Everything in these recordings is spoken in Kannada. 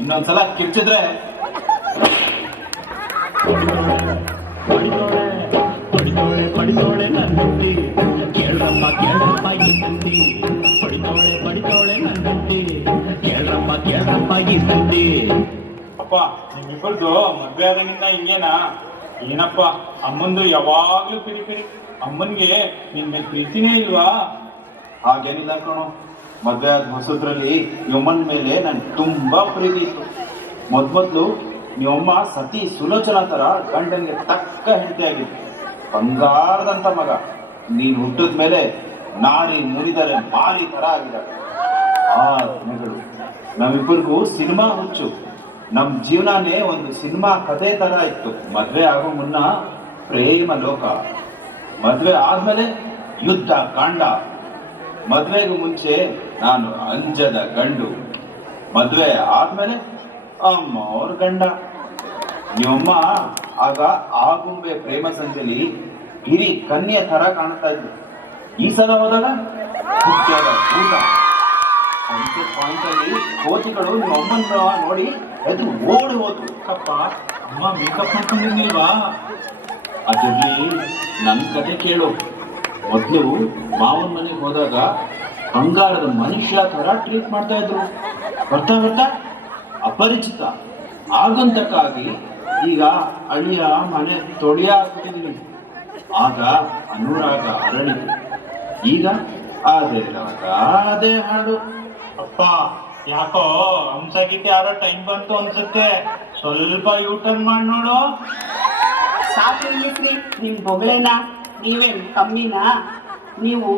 ಇನ್ನೊಂದ್ಸಲ ಕಿರ್ಚಿದ್ರೆ ಪಡಿತೋಳೆ ನನ್ನುಂಟಿ ಕೇಳ್ರಪ್ಪ ಈ ಸಂತಿ ಪಡಿತೋಳೆ ನನ್ನುಂಟಿ ಕೇಳ್ರಪ್ಪ ಈ ಸಂತಿ. ಅಪ್ಪ ನಿಮ್ಮಿಬ್ಬರದು ಮದ್ವೆ ಆದಾಗಿಂದ ಹಿಂಗೇನಾ? ಏನಪ್ಪ ಅಮ್ಮಂದು ಯಾವಾಗ್ಲೂ ಪಿರಿ. ಅಮ್ಮನ್ಗೆ ನಿನ್ ಮೇಲೆ ಪ್ರೀತಿನೇ ಇಲ್ವಾ? ಹಾಗೇನಿಲ್ಲ ಕಣೋ, ಮದ್ವೆ ಆದ ಹೊಸದ್ರಲ್ಲಿ ನಿಮ್ಮಮ್ಮನ ಮೇಲೆ ನನ್ ತುಂಬಾ ಪ್ರೀತಿ ಇತ್ತು. ಮೊದ್ಲು ನಿಮ್ಮಮ್ಮ ಸತಿ ಸುಲೋಚನಾ ತರ ಗಂಡನಿಗೆ ತಕ್ಕ ಹೆಂಡತಿ ಆಗಿತ್ತು. ಬಂಗಾರದಂತ ಮಗ. ನೀನ್ ಹುಟ್ಟಿದ ಮೇಲೆ ನಾಡಿ ಮುರಿದರೆ ಮಾರಿ ತರ ಆಗಿದ್ದಾರೆ. ಆ ದಿನಗಳು ನಮ್ಮಿಬ್ಬರಿಗೂ ಸಿನಿಮಾ ಹುಚ್ಚು. ನಮ್ ಜೀವನನೇ ಒಂದು ಸಿನಿಮಾ ಕಥೆ ತರ ಇತ್ತು. ಮದ್ವೆ ಆಗೋ ಮುನ್ನ ಪ್ರೇಮ ಲೋಕ, ಮದ್ವೆ ಆದ್ಮೇಲೆ ಯುದ್ಧ ಕಾಂಡ. ಮದ್ವೆಗೂ ಮುಂಚೆ ನಾನು ಅಂಜದ ಗಂಡು, ಮದ್ವೆ ಆದ್ಮೇಲೆ ಅಮ್ಮ ಅವ್ರ ಗಂಡ. ನಿಮ್ಮಮ್ಮ ಆಗ ಆಗುಂಬೆ ಪ್ರೇಮ ಸಂಜೆಲಿ ಹಿರಿ ಕನ್ಯೆ ತರ ಕಾಣ್ತಾ ಇದ್ರು. ಈ ಸಲ ಹೋದಾಗ ಮುಖ್ಯದ ಊಟ ಪಾಯಿಂಟ್ ಅಲ್ಲಿ ಕೋತಿಗಳು ನಿಮ್ಮ ಅಮ್ಮನ ನೋಡಿ ಎದ್ದು ಓಡಿ ಹೋದ್ರು. ಅಪ್ಪ ಅಮ್ಮ ಮೇಕಪ್ ಮಾಡ್ಕೊಂಡಿರ್ಲಿಲ್ವಾ? ಅದಿರ್ಲಿ, ನನ್ ಕತೆ ಕೇಳು. ಮೊದ್ಲು ಮಾವನ ಮನೆಗೆ ಹೋದಾಗ ಬಂಗಾರದ ಮನುಷ್ಯ ತರ ಟ್ರೀಟ್ ಮಾಡ್ತಾ ಇದ್ರು. ಬರ್ತಾ ಅಪರಿಚಿತ ಆಗಂತಕ್ಕಾಗಿ ಈಗ ಅಳಿಯ ಮನೆ ತೊಡಿಯ ಆಗ್ಬಿಟ್ಟಿದೀನಿ. ಆಗ ಅನುರಾಗ ಅರಳಿತು, ಈಗ ಅದೇ ರಾಗ ಅದೇ ಹಾಡು. ಅಪ್ಪ ಯಾಕೋ ಹಂಸಗೀತೆ ಆಡೋ ಟೈಮ್ ಬಂತು ಅನ್ಸುತ್ತೆ. ಸ್ವಲ್ಪ ಯೂಟರ್ನ್ ಮಾಡಿ ನೋಡು. ಸಾಕು ನಿಲ್ಲಿಸ್ರಿ ನಿಮ್ ಬೊಗಳೆನ. ನೀವೇನು ಕಮ್ಮಿನಾ? ನೀವು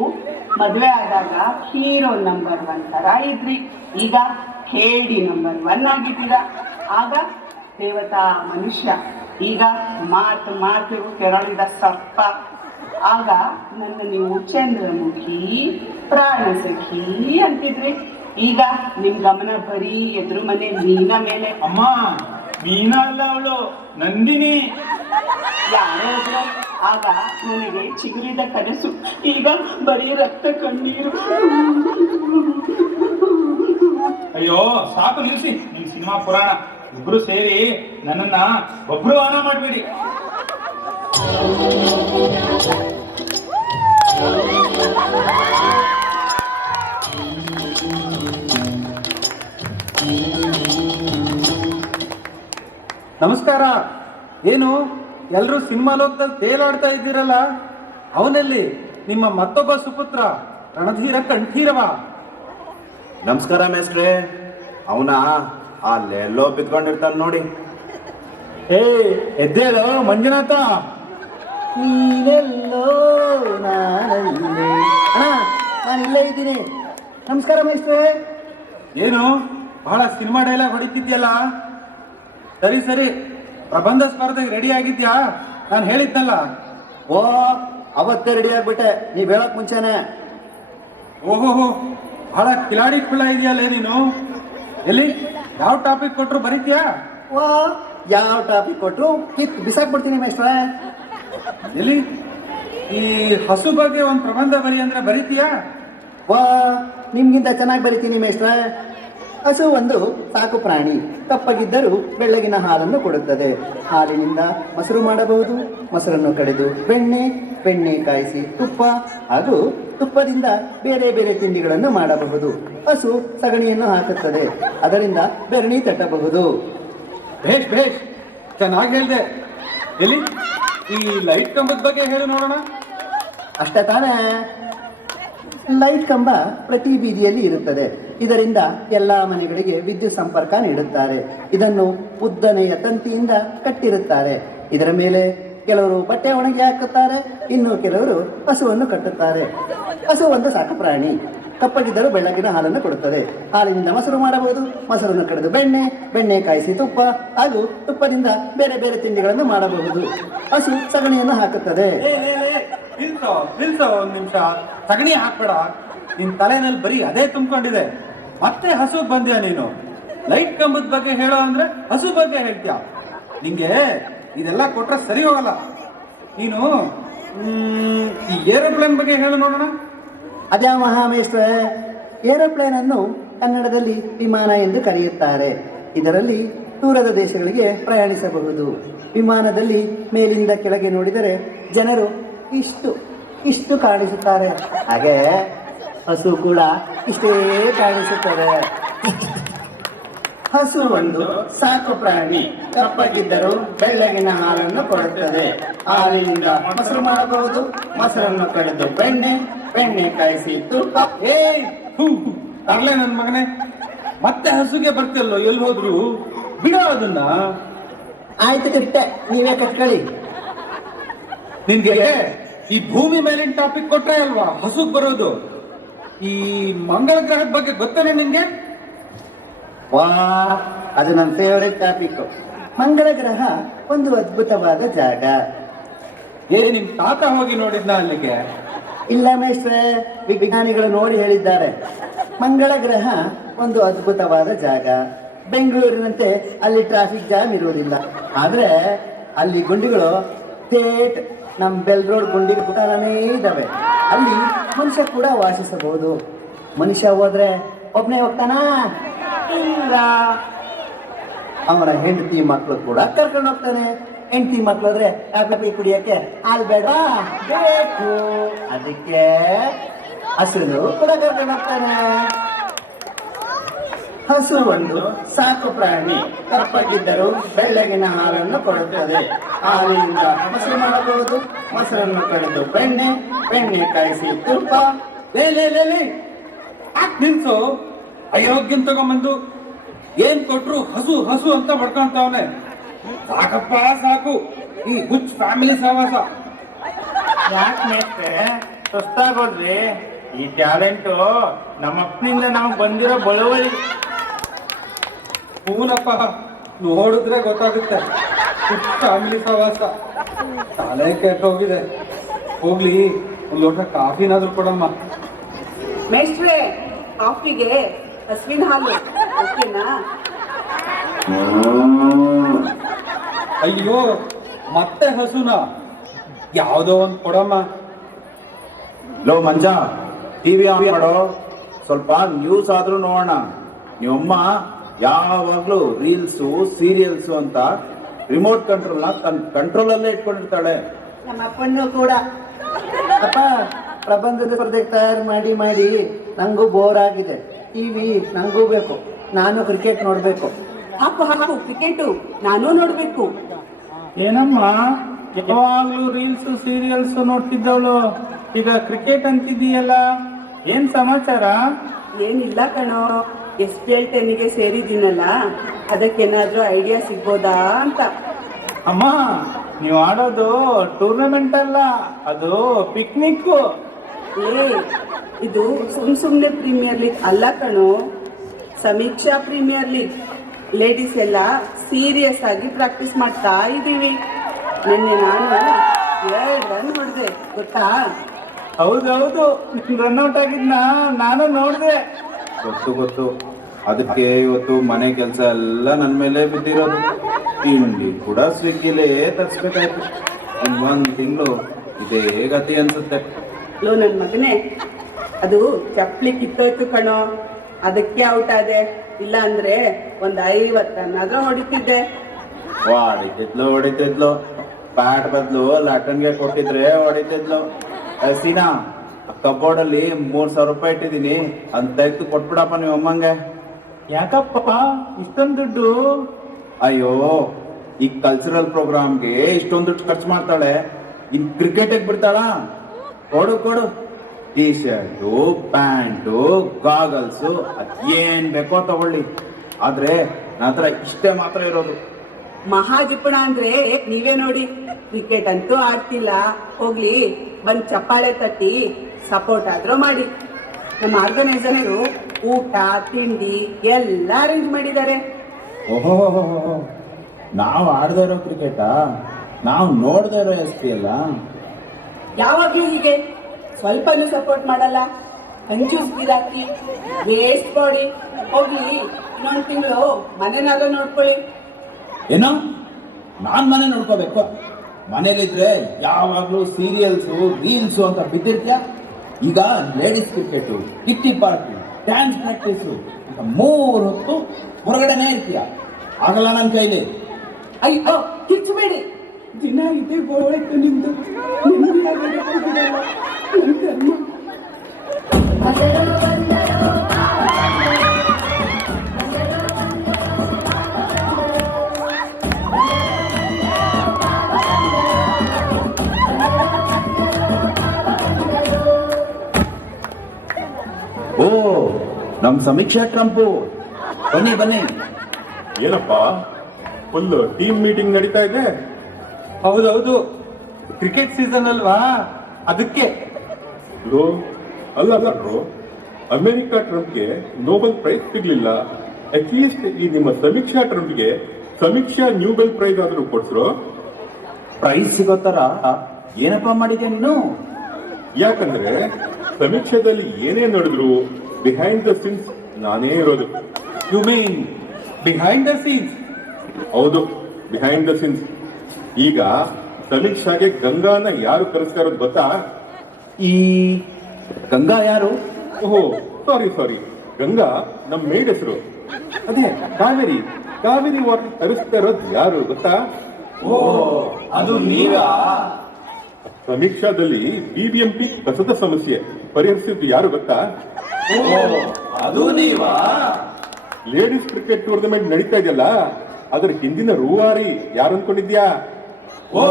ಮದುವೆ ಆದಾಗ ಹೀರೋ ನಂಬರ್ 1 ತರ ಇದ್ರಿ, ಈಗ ಹೇಡಿ ನಂಬರ್ 1 ಆಗಿದ್ದೀರಾ. ಆಗ ದೇವತಾ ಮನುಷ್ಯ, ಈಗ ಮಾತು ಕೆರಳಿದ ಸರ್ಪ. ಆಗ ನನ್ನ ನೀವು ಚಂದ್ರಮುಖಿ ಪ್ರಾಣಸಖಿ ಅಂತಿದ್ರಿ, ಈಗ ನಿಮ್ ಗಮನ ಬರೀ ಎದುರು ಮನೆ ಮೀನಾ ಮೇಲೆ. ಅಮ್ಮ ಮೀನಾ ಅಲ್ಲ, ಅವಳು ನಂದಿನಿ. ಯಾರೋ ಒಬ್ರು ಆಗ ನನಗೆ ಚಿಗುರಿದ ಕನಸು, ಈಗ ಬರೀ ರಕ್ತ ಕಣ್ಣೀರು. ಅಯ್ಯೋ ಸಾಕು ನಿಲ್ಸಿ ನಿಮ್ ಸಿನಿಮಾ ಪುರಾಣ. ಇಬ್ರು ಸೇರಿ ನನ್ನನ್ನ ಒಬ್ರು ಆನ ಮಾಡ್ಬೇಡಿ. ನಮಸ್ಕಾರ. ಏನು ಎಲ್ಲರೂ ಸಿನಿಮಾ ಲೋಕದಲ್ಲಿ ತೇಲಾಡ್ತಾ ಇದ್ದೀರಲ್ಲ? ಅವನಲ್ಲಿ ನಿಮ್ಮ ಮತ್ತೊಬ್ಬ ಸುಪುತ್ರ ರಣಧೀರ ಕಂಠೀರವ. ನಮಸ್ಕಾರ ಮೇಸ್ಟ್ರೆ. ಅವನ ಅಲ್ಲೆಲ್ಲೋ ಬಿತ್ಕೊಂಡಿರ್ತಾನೆ ನೋಡಿ. ಎದ್ದೇಳೋ ಮಂಜುನಾಥ. ನೀನೆಲ್ಲೋ ನಾನಲ್ಲೇ. ನಾನು ಇಲ್ಲೇ ಇದ್ದೀನಿ. ನಮಸ್ಕಾರ ಮೇಸ್ಟ್ರೆ. ಏನು ಬಹಳ ಸಿನಿಮಾ ಡೈಲಾಗ್ ಹೊಡಿತಿದ್ಯಲ್ಲ? ಸರಿ, ಪ್ರಬಂಧ ಸ್ಪರ್ಧೆಗೆ ರೆಡಿ ಆಗಿದ್ಯಾ? ನಾನು ಹೇಳಿದ್ನಲ್ಲ. ಓ, ಅವತ್ತೇ ರೆಡಿ ಆಗ್ಬಿಟ್ಟೆ, ನೀವ್ ಹೇಳಕ್ ಮುಂಚೆನೆ. ಓಹೋ, ಬಹಳ ಕಿಲಾಡಿ ಕುಳ್ಳ ಇದೆಯಲ್ಲೇ ನೀನು. ಎಲ್ಲಿ ಯಾವ ಟಾಪಿಕ್ ಕೊಟ್ರು ಬರೀತೀಯಾ? ಓ, ಯಾವ ಟಾಪಿಕ್ ಕೊಟ್ರು ಕಿತ್ ಬಿಸಾಕ್ಬಿಡ್ತೀನಿ ಮೇಷ್ಟ್ರೆ. ಎಲ್ಲಿ ಈ ಹಸು ಬಗ್ಗೆ ಒಂದು ಪ್ರಬಂಧ ಬರಿ ಅಂದ್ರೆ ಬರೀತೀಯಾ? ವಾ, ನಿಮ್ಗಿಂತ ಚೆನ್ನಾಗಿ ಬರಿತೀನಿ ಮೇಷ್ಟ್ರೆ. ಹಸು ಒಂದು ಸಾಕು ಪ್ರಾಣಿ. ಕಪ್ಪಗಿದ್ದರೂ ಬೆಳ್ಳಗಿನ ಹಾಲನ್ನು ಕೊಡುತ್ತದೆ. ಹಾಲಿನಿಂದ ಮೊಸರು ಮಾಡಬಹುದು. ಮೊಸರನ್ನು ಕಡೆದು ಬೆಣ್ಣೆ ಕಾಯಿಸಿ ತುಪ್ಪ, ಹಾಗೂ ತುಪ್ಪದಿಂದ ಬೇರೆ ಬೇರೆ ತಿಂಡಿಗಳನ್ನು ಮಾಡಬಹುದು. ಹಸು ಸಗಣಿಯನ್ನು ಹಾಕುತ್ತದೆ, ಅದರಿಂದ ಬೆರಣಿ ತಟ್ಟಬಹುದು. ಭೇಷ್, ಚೆನ್ನಾಗಿ ಹೇಳಿದೆ. ಎಲ್ಲಿ ಈ ಲೈಟ್ ಕಂಬದ ಬಗ್ಗೆ ಹೇಳಿ ನೋಡೋಣ. ಅಷ್ಟೇ ತಾನೇ? ಲೈಟ್ ಕಂಬ ಪ್ರತಿ ಬೀದಿಯಲ್ಲಿ ಇರುತ್ತದೆ. ಇದರಿಂದ ಎಲ್ಲಾ ಮನೆಗಳಿಗೆ ವಿದ್ಯುತ್ ಸಂಪರ್ಕ ನೀಡುತ್ತಾರೆ. ಇದನ್ನು ಉದ್ದನೆಯ ತಂತಿಯಿಂದ ಕಟ್ಟಿರುತ್ತಾರೆ. ಇದರ ಮೇಲೆ ಕೆಲವರು ಬಟ್ಟೆ ಒಣಗಿ ಹಾಕುತ್ತಾರೆ, ಇನ್ನು ಕೆಲವರು ಹಸುವನ್ನು ಕಟ್ಟುತ್ತಾರೆ. ಹಸು ಒಂದು ಸಾಕು ಪ್ರಾಣಿ. ಕಪ್ಪಗಿದ್ದರೂ ಬೆಳ್ಳಗಿನ ಹಾಲನ್ನು ಕೊಡುತ್ತದೆ. ಹಾಲಿನಿಂದ ಮೊಸರು ಮಾಡಬಹುದು. ಮೊಸರನ್ನು ಕಡೆದು ಬೆಣ್ಣೆ ಕಾಯಿಸಿ ತುಪ್ಪ, ಹಾಗೂ ತುಪ್ಪದಿಂದ ಬೇರೆ ಬೇರೆ ತಿಂಡಿಗಳನ್ನು ಮಾಡಬಹುದು. ಹಸು ಸಗಣಿಯನ್ನು ಹಾಕುತ್ತದೆ. ನಿಲ್ಸೋ ಒಂದ್ ನಿಮಿಷ. ಸಗಣಿ ಹಾಕ್ಬೇಡ. ನಿನ್ ತಲೆನಲ್ಲಿ ಬರೀ ಅದೇ ತುಂಬಿಕೊಂಡಿದೆ. ಮತ್ತೆ ಹಸು ಬಂದ್ಯಾ ನೀನು? ಲೈಟ್ ಕಂಬದ ಬಗ್ಗೆ ಹೇಳೋ ಅಂದ್ರೆ ಹಸು ಬಗ್ಗೆ ಹೇಳ್ತೀಯ? ನಿಂಗೆ ಇದೆಲ್ಲ ಕೊಟ್ರೆ ಸರಿ ಹೋಗಲ್ಲ. ನೀನು ಈ ಏರೋಪ್ಲೇನ್ ಬಗ್ಗೆ ಹೇಳು ನೋಡೋಣ. ಅದ್ಯಾ ಮಹಾಮೇಶ್ವರ, ಏರೋಪ್ಲೇನ್ ಅನ್ನು ಕನ್ನಡದಲ್ಲಿ ವಿಮಾನ ಎಂದು ಕರೆಯುತ್ತಾರೆ. ಇದರಲ್ಲಿ ದೂರದ ದೇಶಗಳಿಗೆ ಪ್ರಯಾಣಿಸಬಹುದು. ವಿಮಾನದಲ್ಲಿ ಮೇಲಿಂದ ಕೆಳಗೆ ನೋಡಿದರೆ ಜನರು ಇಷ್ಟು ಕಾಣಿಸುತ್ತಾರೆ. ಹಾಗೆ ಹಸು ಕೂಡ ಇಷ್ಟೇ ಕಾಣಿಸುತ್ತದೆ. ಹಸು ಒಂದು ಸಾಕು ಪ್ರಾಣಿ. ಕಪ್ಪಗಿದ್ದರೂ ಬೆಳ್ಳಗಿನ ಹಾಲನ್ನು ಕೊಡುತ್ತದೆ. ಹಾಲಿನಿಂದ ಮೊಸರು ಮಾಡಬಹುದು. ಮೊಸರನ್ನು ಕಡಿದು ಬೆಣ್ಣೆ ಕಾಯಿಸಿ ತುಪ್ಪ. ತರ್ಲೆ ನನ್ ಮಗನೇ, ಮತ್ತೆ ಹಸುಗೆ ಬರ್ತಿಲ್ಲೋ, ಎಲ್ಲಿ ಹೋದ್ರು? ಬಿಡೋ ಅದನ್ನ. ಆಯ್ತು ಕಟ್ಟೆ, ನೀವೇ ಕಟ್ಕೊಳ್ಳಿ. ನಿನ್ಗೆ ಈ ಭೂಮಿ ಮೇಲಿನ ಟಾಪಿಕ್ ಕೊಟ್ರೆ ಅಲ್ವಾ ಹಸುಗ್ ಬರೋದು. ಈ ಮಂಗಳ ಗ್ರಹದ ಬಗ್ಗೆ ಗೊತ್ತೇನೆ ನಿನ್ಗೆ? ವಾ, ಅದು ನನ್ನ ಫೇವರೇಟ್ ಟಾಪಿಕ್. ಮಂಗಳ ಗ್ರಹ ಒಂದು ಅದ್ಭುತವಾದ ಜಾಗ. ನಿಮ್ ತಾತ ಹೋಗಿ ನೋಡಿದ್ನ ಅಲ್ಲಿಗೆ? ಇಲ್ಲ ಮೇಷ್ಟ್ರೆ, ವಿಜ್ಞಾನಿಗಳು ನೋಡಿ ಹೇಳಿದ್ದಾರೆ. ಮಂಗಳ ಗ್ರಹ ಒಂದು ಅದ್ಭುತವಾದ ಜಾಗ. ಬೆಂಗಳೂರಿನಂತೆ ಅಲ್ಲಿ ಟ್ರಾಫಿಕ್ ಜಾಮ್ ಇರುವುದಿಲ್ಲ. ಆದ್ರೆ ಅಲ್ಲಿ ಗುಂಡಿಗಳು ಥೇಟ್ ನಮ್ಮ ಬೆಲ್ ರೋಡ್ ಗುಂಡಿ ತರನೇ ಇದ್ದಾವೆ. ಅಲ್ಲಿ ಮನುಷ್ಯ ಕೂಡ ವಾಸಿಸಬಹುದು. ಮನುಷ್ಯ ಹೋದ್ರೆ ಒಬ್ಬನೇ ಹೋಗ್ತಾನಾ? ಇಲ್ಲ, ಅವನ ಹೆಂಡತಿ ಮಕ್ಕಳು ಕೂಡ ಕರ್ಕೊಂಡು ಹೋಗ್ತಾನೆ. ಹೆಂಡತಿ ಮಕ್ಕಳು ಹೋದ್ರೆ ಕಾಫಿ ಕುಡಿಯಕ್ಕೆ ಹಾಲು ಬೇಡ ಬೇಕು. ಅದಕ್ಕೆ ಹಸುನು ಕೂಡ ಕರ್ಕೊಂಡು ಹೋಗ್ತಾನೆ. ಹಸು ಒಂದು ಸಾಕು ಪ್ರಾಣಿ. ಕಪ್ಪಗಿದ್ದರೂ ಬೆಳ್ಳಗಿನ ಹಾಲನ್ನು ಕೊಡುತ್ತದೆ. ಹಾಲಿನಿಂದ ಮೊಸರು ಮಾಡಬಹುದು. ಮೊಸರನ್ನು ಕಡಿದು ಬೆಣ್ಣೆ ಕಾಯಿಸಿ ತುಪ್ಪ. ನಿಲ್ಸು, ಅಯೋಗ್ಯನ್ ತಗೊಂಬಂದು ಏನ್ ಕೊಟ್ರು ಹಸು ಅಂತ ಬಡ್ಕೊಂತವನೆ. ಸಾಕಪ್ಪ ಸಾಕು ಈ ಹುಚ್ಚ ಫ್ಯಾಮಿಲಿ ಸಹವಾಸ. ಯಾಕೆ ಸುಸ್ತಾಗೋದ್ರಿ? ಈ ಟ್ಯಾಲೆಂಟು ನಮ್ಮ ಅಪ್ಪನಿಂದ ನಮಗ್ ಬಂದಿರೋ ಬಳುವಳಿ. ಹೂನಪ್ಪ, ನೋಡಿದ್ರೆ ಗೊತ್ತಾಗುತ್ತೆ. ಹುಚ್ಚ ಫ್ಯಾಮಿಲಿ ಸಹವಾಸ ತಲೆ ಕೆಟ್ಟೋಗಿದೆ. ಹೋಗ್ಲಿ, ಒಂದು ಲೋಟ ಕಾಫಿನಾದ್ರೂ ಕೊಡಮ್ಮ. ಮೇಷ್ಟ್ರೆ, ಕಾಫಿಗೆ ಹಸುವಿನ ಹಾಲು ಓಕೆನಾ? ಅಯ್ಯೋ, ಮತ್ತೆ ಹಸುನ? ಯಾವ್ದೋ ಒಂದು ಕೊಡಮ್ಮ. ಲೋ ಮಂಜ, ಟಿವಿ ಆನ್ ಮಾಡೋ, ಸ್ವಲ್ಪ ನ್ಯೂಸ್ ಆದ್ರೂ ನೋಡೋಣ. ನೀವಮ್ಮ ಯಾವಾಗ್ಲೂ ರೀಲ್ಸು ಸೀರಿಯಲ್ಸು ಅಂತ ರಿಮೋಟ್ ಕಂಟ್ರೋಲ್ನ ತನ್ನ ಕಂಟ್ರೋಲಲ್ಲೇ ಇಟ್ಕೊಂಡಿರ್ತಾಳೆ. ನಮ್ಮ ಅಪ್ಪಣ್ಣು ಕೂಡ. ಅಪ್ಪ, ಪ್ರಬಂಧದ ಸ್ಪರ್ಧೆಗೆ ತಯಾರು ಮಾಡಿ ನಂಗೂ ಬೋರ್ ಆಗಿದೆ. ಟಿವಿ ನಂಗೂ ಬೇಕು. ನಾನು ಕ್ರಿಕೆಟ್ ನೋಡ್ಬೇಕು. ಹಾಕು ಕ್ರಿಕೆಟು ನಾನು ನೋಡ್ಬೇಕು. ಏನಮ್ಮ ಯಾವಾಗ್ಲೂ ರೀಲ್ಸ್ ಸೀರಿಯಲ್ಸ್ ನೋಡ್ತಿದ್ದವಳು ಈಗ ಕ್ರಿಕೆಟ್ ಅಂತಿದೀಯಲ್ಲ, ಏನ್ ಸಮಾಚಾರ? ಏನಿಲ್ಲ ಕಣೋ, SPL 10ಗೆ ಸೇರಿದ್ದೀನಲ್ಲ, ಅದಕ್ಕೇನಾದ್ರೂ ಐಡಿಯಾ ಸಿಗ್ಬೋದಾ ಅಂತ. ಅಮ್ಮ, ನೀವು ಆಡೋದು ಟೂರ್ನಮೆಂಟ್ ಅಲ್ಲ, ಅದು ಪಿಕ್ನಿಕ್. ಇದು ಸುಮ್ನೆ ಪ್ರೀಮಿಯರ್ ಲೀಗ್ ಅಲ್ಲ ಕಣೋ, ಸಮೀಕ್ಷಾ ಪ್ರೀಮಿಯರ್ ಲೀಗ್. ಲೇಡೀಸ್ ಎಲ್ಲ ಸೀರಿಯಸ್ ಆಗಿ ಪ್ರಾಕ್ಟೀಸ್ ಮಾಡ್ತಾ ಇದ್ದೀವಿ. ನಿನ್ನೆ ನಾನು 2 ರನ್ ಹೊಡೆದೆ, ಗೊತ್ತಾ? ಹೌದೌದು, ರನ್ಔಟ್ ಆಗಿದ್ನ ನಾನು ನೋಡಿದೆ. ಗೊತ್ತು. ಅದಕ್ಕೆ ಇವತ್ತು ಮನೆ ಕೆಲಸ ಎಲ್ಲ ನನ್ನ ಮೇಲೆ ಬಿದ್ದಿರೋದು. ತಿಂಡಿ ಕೂಡ ಸ್ವಿಗ್ಗಿಲೇ ತರಿಸ್ಬೇಕಾಯ್ತು. ಒಂದ್ ತಿಂಗಳು ಇದೇ ಗತಿ ಅನ್ಸುತ್ತೆ. ಲೋ ನನ್ನ ಮಗನೇ, ಅದು ಚಪ್ಪಲಿ ಕಿತ್ತೋಯ್ತು ಕಣೋ, ಅದಕ್ಕೆ ಔಟ್ ಆದೆ. ಇಲ್ಲ ಅಂದ್ರೆ ಒಂದು 50 ರನ್ ಆದ್ರೂ ಹೊಡಿತಿದ್ದೆ. ಹೊಡಿತಿದ್ಲು. ಬ್ಯಾಟ್ ಬದಲು ಲಟನ್ಗೆ ಕೊಟ್ಟಿದ್ರೆ ಹೊಡಿತಿದ್ಲು. ಸೀನಾ, ಕಬೋರ್ಡ್ ಅಲ್ಲಿ 3,000 ರೂಪಾಯಿ ಇಟ್ಟಿದ್ದೀನಿ, ಅಂತ ತೆಗೆದು ಕೊಟ್ಬಿಡಪ್ಪ ನೀವು ಅಮ್ಮಂಗೆ. ಯಾಕಪ್ಪ ಇಷ್ಟೊಂದು ದುಡ್ಡು? ಅಯ್ಯೋ, ಈ ಕಲ್ಚರಲ್ ಪ್ರೋಗ್ರಾಮ್ಗೆ ಇಷ್ಟೊಂದು ದುಡ್ಡು ಖರ್ಚು ಮಾಡ್ತಾಳೆ, ಇನ್ ಕ್ರಿಕೆಟಿಗೆ ಬಿಡ್ತಾಳ? ಕೊಡು. ಟೀ ಶರ್ಟು, ಪ್ಯಾಂಟು, ಗಾಗಲ್ಸು, ಅದೇನ್ ಬೇಕೋ ತಗೊಳ್ಳಿ. ಆದ್ರೆ ನನ್ನ ಹತ್ರ ಇಷ್ಟೇ ಮಾತ್ರ ಇರೋದು. ಮಹಾಜಿಪುಣ ಅಂದ್ರೆ ನೀವೇ ನೋಡಿ. ಕ್ರಿಕೆಟ್ ಅಂತೂ ಆಡ್ತಿಲ್ಲ, ಹೋಗ್ಲಿ ಬಂದ್ ಚಪ್ಪಾಳೆ ತಟ್ಟಿ ಸಪೋರ್ಟ್ ಆದ್ರೂ ಮಾಡಿ. ನಮ್ಮ ಆರ್ಗನೈಸರು ಊಟ ತಿಂಡಿ ಎಲ್ಲ ಅರೇಂಜ್ ಮಾಡಿದ್ದಾರೆ. ಓಹೋ, ನಾವು ಆಡದೇ ಇರೋ ಕ್ರಿಕೆಟಾ? ನಾವು ನೋಡದೇ ಇರೋ SPL? ಯಾವಾಗ್ಲೂ ಹೀಗೆ ಸ್ವಲ್ಪನೂ ಸಪೋರ್ಟ್ ಮಾಡಲ್ಲ. ಕಂಜೂಸ್ ಗಿರಾಕಿ, ವೇಸ್ಟ್ ಬಾಡಿ. ಹೋಗ್ಲಿ, ಇನ್ನೊಂದು ತಿಂಗಳು ಮನೆನಾದ್ರೂ ನೋಡ್ಕೊಳ್ಳಿ. ಏನೋ ನಾನ್ ಮನೆ ನೋಡ್ಕೋಬೇಕು? ಮನೇಲಿದ್ರೆ ಯಾವಾಗ್ಲೂ ಸೀರಿಯಲ್ಸು ರೀಲ್ಸು ಅಂತ ಬಿದ್ದಿರ್ತೀಯ. ಈಗ ladies cricket, kitty party, dance practice ಅಂತ 3 ಹೊತ್ತು ಹೊರಗಡೆನೇ ಇರ್ತೀಯ. ಆಗಲ್ಲ ನನ್ನ ಕೈಲಿ. ಅಯ್ಯೋ ಕಿಚ್ಚಬೇಡಿ, ದಿನ ಇದೇ ಗೋಳೈತೆ ನಿಮ್ದು. ನೆಮ್ಮದಿಯಾಗಿ ಹೋಗಿರಲ್ಲ ನನ್ ಕರ್ಮ. ಓ, ನಮ್ ಸಮೀಕ್ಷಾ ಟ್ರಂಪು. ಬನ್ನಿ ಬನ್ನಿ. ಏನಪ್ಪ ಫುಲ್ ಟೀಮ್ ಮೀಟಿಂಗ್ ನಡೀತಾ ಇದೆ. ಹೌದೌದು, ಕ್ರಿಕೆಟ್ ಸೀಸನ್ ಅಲ್ವಾ, ಅದಕ್ಕೆ. ಲೋ, ಅಲ್ಲ ಕಣ್ರು, ಅಮೆರಿಕ ಟ್ರಂಪ್ಗೆ ನೋಬೆಲ್ ಪ್ರೈಸ್ ಸಿಗ್ಲಿಲ್ಲ. ಅಟ್ಲೀಸ್ಟ್ ಈ ನಿಮ್ಮ ಸಮೀಕ್ಷಾ ಟ್ರಂಪ್ಗೆ ಸಮೀಕ್ಷಾ ನ್ಯೂಬೆಲ್ ಪ್ರೈಸ್ ಆದ್ರೂ ಕೊಡ್ಸ್ರು. ಪ್ರೈಸ್ ಸಿಗೋ ತರ ಏನಪ್ಪಾ ಮಾಡಿದ್ಯಾ ನೀನು? ಯಾಕಂದ್ರೆ ಸಮೀಕ್ಷೆದಲ್ಲಿ ಏನೇ ನಡೆದ್ರು ಬಿಹೈಂಡ್ ದ ಸೀನ್ಸ್ ನಾನೇ ಇರೋದು. You mean behind the scenes? ಹೌದು, ಬಿಹೈಂಡ್ ದ ಸೀನ್ಸ್. ಈಗ ಸಮೀಕ್ಷಾಗೆ ಗಂಗಾನ ಯಾರು ಕರೆಸ್ತಾ ಇರೋದು ಗೊತ್ತಾ? ಈ ಗಂಗಾ ಯಾರು? ಓಹೋ, ಸಾರಿ, ಗಂಗಾ ನಮ್ಮ ಮೇಡ್ ಹೆಸರು. ಅದೇ ಕಾವೇರಿ ವಾಟರ್ ತರಿಸ್ತಾ ಇರೋದು ಯಾರು ಗೊತ್ತಾ? ಅದು ನೀವಾ? ಸಮೀಕ್ಷಾದಲ್ಲಿ ಬಿಬಿಎಂಪಿ ಕಸದ ಸಮಸ್ಯೆ ಪರಿಹರಿಸಿದ್ದು ಯಾರು ಗೊತ್ತಾ? ಅದು ನೀವಾ? ಲೇಡೀಸ್ ಕ್ರಿಕೆಟ್ ಟೂರ್ನಮೆಂಟ್ ನಡೀತಾ ಇದೆಯಲ್ಲ, ಅದರ ಹಿಂದಿನ ರೂವಾರಿ ಯಾರು ಅನ್ಕೊಂಡಿದ್ಯಾ? ಓ,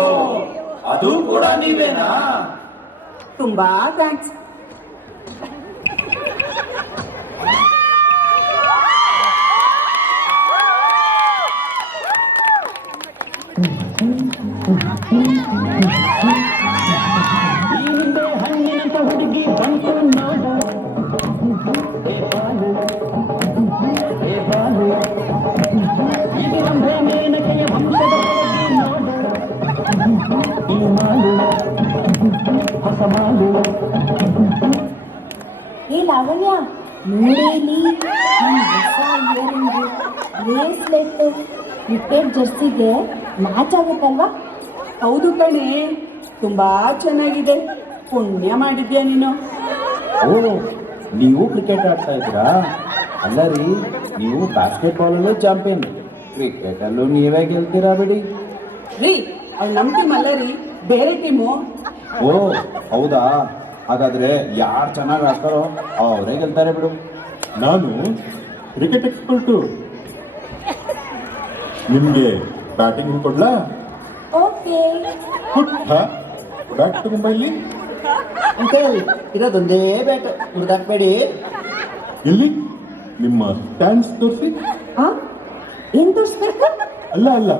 ಅದು ಕೂಡ ನೀವೇನಾ? ತುಂಬಾ ಥ್ಯಾಂಕ್ಸ್. ಹಣ್ಣಿನಂತ ಹುಡುಗಿ ಬಂತು ನೋಡು, ಇದು ರಂಭೆ ಮೇನಕೆಯ ವಂಶದ ಹುಡುಗಿ ನೋಡು, ಈ ಮಾಡು ಹೊಸ ಮಾಡು. ಏ ಲಾವಣ್ಯ, ನೋಡೇಲಿ ಹೊಸ ಇಯರಿಂಗು, ಬ್ರೇಸ್ಲೆಟ್, ಕ್ರಿಕೆಟ್ ಜರ್ಸಿಗೆ ಮ್ಯಾಚ್ ಆಗುತ್ತಲ್ವಾ? ಹೌದು ಕಣೆ, ತುಂಬಾ ಚೆನ್ನಾಗಿದೆ. ಪುಣ್ಯ ಮಾಡಿದ್ಯಾ ನೀನು. ಓ, ನೀವು ಕ್ರಿಕೆಟ್ ಆಡ್ತಾ ಇದ್ದೀರಾ? ಅಲ್ಲ ರೀ, ನೀವು ಬಾಸ್ಕೆಟ್ ಬಾಲಲ್ಲೂ ಚಾಂಪಿಯನ್, ಕ್ರಿಕೆಟ್ ಅಲ್ಲೂ ನೀವೇ ಗೆಲ್ತೀರಾ ಬಿಡಿ. ರೀ, ಅವ್ಳು ನಮ್ಮ ಟೀಮ್ ಅಲ್ಲ ರೀ, ಬೇರೆ ಟೀಮು. ಓ, ಹೌದಾ? ಹಾಗಾದ್ರೆ ಯಾರು ಚೆನ್ನಾಗಿ ಆಡ್ತಾರೋ ಅವರೇ ಗೆಲ್ತಾರೆ ಬಿಡು. ನಾನು ಕ್ರಿಕೆಟ್ ಎಕ್ಸ್ಪರ್ಟು. ನಿಮ್ಗೆ ಬ್ಯಾಟಿಂಗ್ ಕೊಡ್ಲಾ? ಓಕೆ. ಪುಟ್ಟ ಬ್ಯಾಟ್ ತಗೊಂಬ ಇಲ್ಲಿ. ಅಂಕಲ್, ಇರೋದೊಂದೇ ಬ್ಯಾಟ್, ಹುಡುಗಾಕ್ಬೇಡಿ. ಎಲ್ಲಿ ನಿಮ್ಮ ಸ್ಟ್ಯಾಂಡ್ಸ್ ತೋರಿಸಿ. ಹಾ, ಏನ್ ತೋರಿಸ್ಬೇಕು? ಅಲ್ಲ,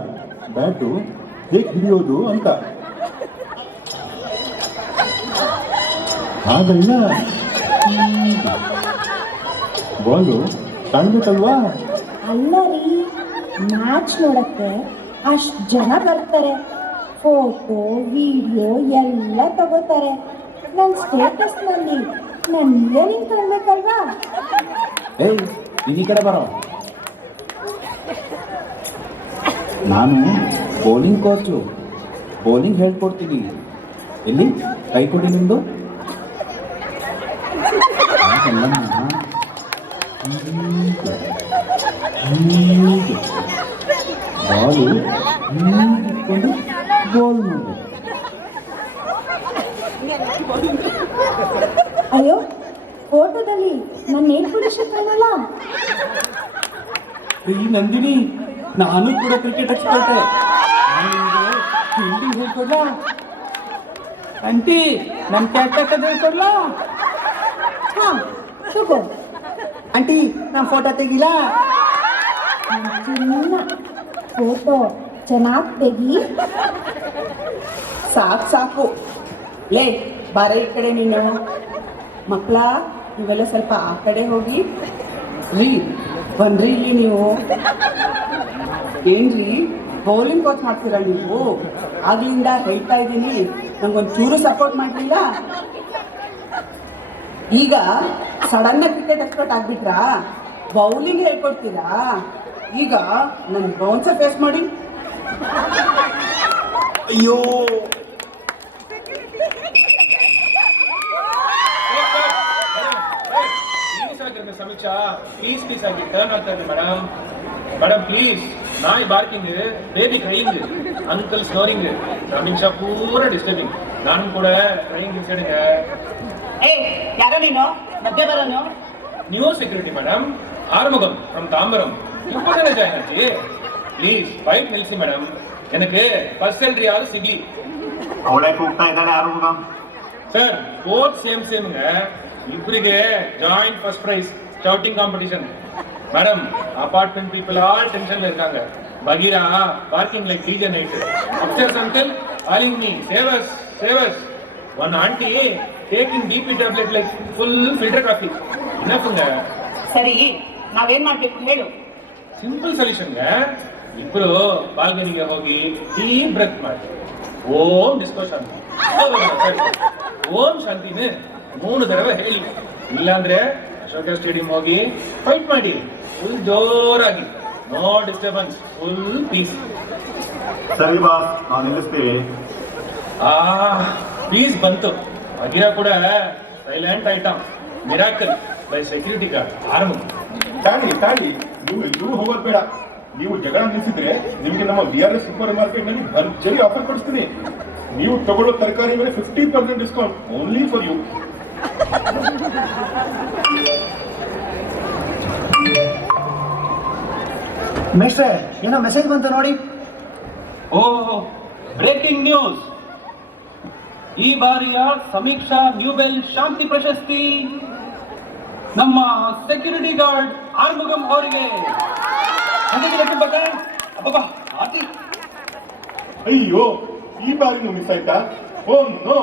ಬ್ಯಾಟು ಹೇಗೆ ಹಿಡಿಯೋದು ಅಂತ. ಹಾಗಲ್ಲ, ಬಾಲು ಕಾಣ್ಬೇಕಲ್ವಾ? ಅಲ್ಲ ರೀ, ಮ್ಯಾಚ್ ನೋಡಕ್ಕೆ ಅಷ್ಟು ಜನ ಬರ್ತಾರೆ, ಫೋಟೋ ವಿಡಿಯೋ ಎಲ್ಲ ತಗೋತಾರೆ. ನನ್ನ ಸ್ಟೇಟಸ್ನಲ್ಲಿ ನನ್ನ ಇಯರಿಂಗ್ ಕಾಣ್ಬೇಕಲ್ವಾ? ಏಯ್, ಈ ಕಡೆ ಬರೋ. ನಾನು ಬೌಲಿಂಗ್ ಕೋಚು, ಬೌಲಿಂಗ್ ಹೇಳ್ಕೊಡ್ತೀನಿ. ಎಲ್ಲಿ ಕೈ ಕೊಡಿ ನಿಮ್ದು. ಬಾಲು ಇಟ್ಕೊಂಡು ಗೋಲ್ ಮಾಡಿ. ಅಯ್ಯೋ, ಫೋಟೋದಲ್ಲಿ ನನ್ನ ಏನ್ ಪೊಸಿಷನ್ ಕಾಣಲ್ಲ. ಈ ನಂದಿನಿ, ನಾನು ಕೂಡ ಕ್ರಿಕೆಟ್ ಎಕ್ಸ್ಪರ್ಟೆ. ಫೀಲ್ಡಿಂಗ್ ಹೇಳ್ಕೊಡ್ಲಾ? ಆಂಟಿ, ನನ್ ಕ್ಯಾಟ್ ಹೇಳ್ಕೊಡ್ಲಾ? ಹಾ, ತಗೋ. ಆಂಟಿ, ನಮ್ಮ ಫೋಟೋ ತೆಗಿಲಾ? ಚಿನ್ನ ಫೋಟೋ ಚೆನ್ನಾಗಿ ತೆಗಿ. ಸಾಕು. ಲೇ, ಬಾರ ಈ ಕಡೆ ನೀನು. ಮಕ್ಕಳ, ನೀವೆಲ್ಲ ಸ್ವಲ್ಪ ಆ ಕಡೆ ಹೋಗಿ. ರೀ, ಬನ್ರಿ ಇಲ್ಲಿ ನೀವು. ಏನ್ರಿ, ಬೌಲಿಂಗ್ ಕೋಚ್ ಮಾಡ್ತೀರಾ ನೀವು? ಆಗ್ಲಿಂದ ಹೇಳ್ತಾ ಇದ್ದೀನಿ, ನಂಗೊಂದು ಚೂರು ಸಪೋರ್ಟ್ ಮಾಡಲಿಲ್ಲ. ಈಗ ಸಡನ್ ಕ್ರಿಕೆಟ್ ಎಕ್ಸ್ಪರ್ಟ್ ಆಗ್ಬಿಟ್ರಾ? ಬೌಲಿಂಗ್ ಹೇಳ್ಕೊಡ್ತೀರಾ? ಈಗ ನನ್ನ ಬೌನ್ಸರ್ ಫೇಸ್ ಮಾಡಿ. ಅಯ್ಯೋ, ಸಮೀಕ್ಷಾ ಪ್ಲೀಸ್ ಆಗಿ ಟರ್ನ್ ಆಗ್ತಾ ಇದೆ ಮೇಡಮ್. ಪ್ಲೀಸ್ ನಾಯಿ barking, baby crying, uncle snoring, ಸಮೀಕ್ಷಾ ಪೂರ ಡಿಸ್ಟರ್ಬಿಂಗ್. ನಾನು ಕೂಡ ಕ್ರೈಯಿಂಗ್ ಇನ್ಸೈಡ್. ಏ ಯಾರೋ ನೀನು ಮಧ್ಯ ಬರೋನು? New security madam, Arumugam from Tambaram. இப்போதானே ஜாயின் ஆச்சு. ப்ளீஸ் ஃபைட் நில்சி மேடம். எனக்கு ஃபர்ஸ்ட் சேலரி ஆறு சிபி. ಅವಳೇ ಕೂಗ್ತಾ ಇದ್ದಾಳೆ ಆರುಮುಗಂ. ಸರ್ ಬೋತ್ ಸೇಮ್ಗೆ ಇಬ್ಬರಿಗೆ joint first prize shouting competition. Madam apartment people all டென்ஷன்ல இருக்காங்க. பகீரா parking like DJ night. Upstairs uncle calling me savers savers. One aunty taking BP tablet like full filter coffee. ಏನಪ್ಪಂಗ? ಸರಿ ನಾವೇನ್ ಮಾಡ್ಬೇಕು ಹೇಳು? ಸಿಂಪಲ್ ಸೊಲ್ಯೂಷನ್ಗ ಇಬ್ರು ಬಾಲ್ಕನಿಗೆ ಹೋಗಿ ಡೀಪ್ ಬ್ರೆತ್ ಮಾಡಿ ಓಂ ಡಿಸ್ಕೋ ಶಾಂತಿ, ಓಂ ಶಾಂತಿನ 3 ತಡವೆ ಹೇಳಿ. ಇಲ್ಲಾಂದ್ರೆ ಅಶೋಕ ಸ್ಟೇಡಿಯಂ ಹೋಗಿ ಫೈಟ್ ಮಾಡಿ ಫುಲ್ ಜೋರಾಗಿ. No disturbance, full peace. ಸರಿ ಬಾಸ್, ನಾವು ನಿಲ್ಲಿಸ್ತೀವಿ. ಪೀಸ್ ಬಂತು. ಅಗಿರಾ ಕೂಡ silent item miracle by security guard arm. ತಾಳಿ ನೀವು ಎಲ್ಲೂ ಹೋಗೋದು ಬೇಡ. ನೀವು ಜಗಳ ನಿಲ್ಲಿಸಿದ್ರೆ ನಿಮಗೆ ನಮ್ಮ DRS ಸೂಪರ್ ಮಾರ್ಕೆಟ್ ನಲ್ಲಿ ಭರ್ಜರಿ ಆಫರ್ ಕೊಡಿಸ್ತೀನಿ. ನೀವು ತಗೊಳ್ಳೋ ತರಕಾರಿ ಮೇಲೆ 50% ಡಿಸ್ಕೌಂಟ್ ಓನ್ಲಿ ಫಾರ್ ಯು. ಮೇಷ್ಟ್ರೆ ಏನೋ ಮೆಸೇಜ್ ಬಂತು ನೋಡಿ. ಓಹ್, ಬ್ರೇಕಿಂಗ್ ನ್ಯೂಸ್. ಈ ಬಾರಿಯ ಸಮೀಕ್ಷಾ ನ್ಯೂಬೆಲ್ ಶಾಂತಿ ಪ್ರಶಸ್ತಿ ನಮ್ಮ ಸೆಕ್ಯೂರಿಟಿ ಗಾರ್ಡ್ ಆರ್ಮುಗಂ ಅವರಿಗೆ. ಅಯ್ಯೋ, ಈ ಬಾರಿನೂ ಮಿಸ್ ಆಯ್ತಾ? Oh no.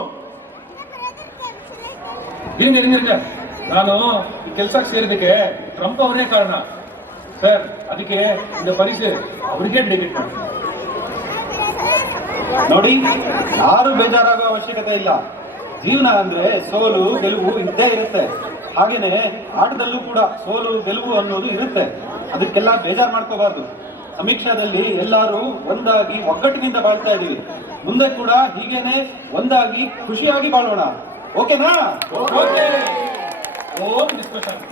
ನಾನು ಈ ಕೆಲಸಕ್ಕೆ ಸೇರಿದಕ್ಕೆ ಟ್ರಂಪ್ ಅವರೇ ಕಾರಣ ಸರ್. ಅದಕ್ಕೆ இந்த பரிசு ಅವರಿಗೆ ಡೆಡಿಕೇಟ್ ಮಾಡ್ತೀನಿ. ನೋಡಿ, ಯಾರು ಬೇಜಾರಾಗೋ ಅವಶ್ಯಕತೆ ಇಲ್ಲ. ಜೀವನ ಅಂದ್ರೆ ಸೋಲು ಗೆಲುವು ಇದ್ದೇ ಇರುತ್ತೆ. ಹಾಗೇನೆ ಆಟದಲ್ಲೂ ಕೂಡ ಸೋಲು ಗೆಲುವು ಅನ್ನೋದು ಇರುತ್ತೆ. ಅದಕ್ಕೆಲ್ಲ ಬೇಜಾರು ಮಾಡ್ಕೋಬಾರ್ದು. ಸಮೀಕ್ಷಾದಲ್ಲಿ ಎಲ್ಲರೂ ಒಂದಾಗಿ ಒಗ್ಗಟ್ಟಿನಿಂದ ಬಾಳ್ತಾ ಇದೀವಿ. ಮುಂದೆ ಕೂಡ ಹೀಗೇನೆ ಒಂದಾಗಿ ಖುಷಿಯಾಗಿ ಬಾಳೋಣ. ಓಕೆನಾ? ಓಕೆ. ಓಂ ಡಿಸ್ಕೋ ಶಾಂತಿ.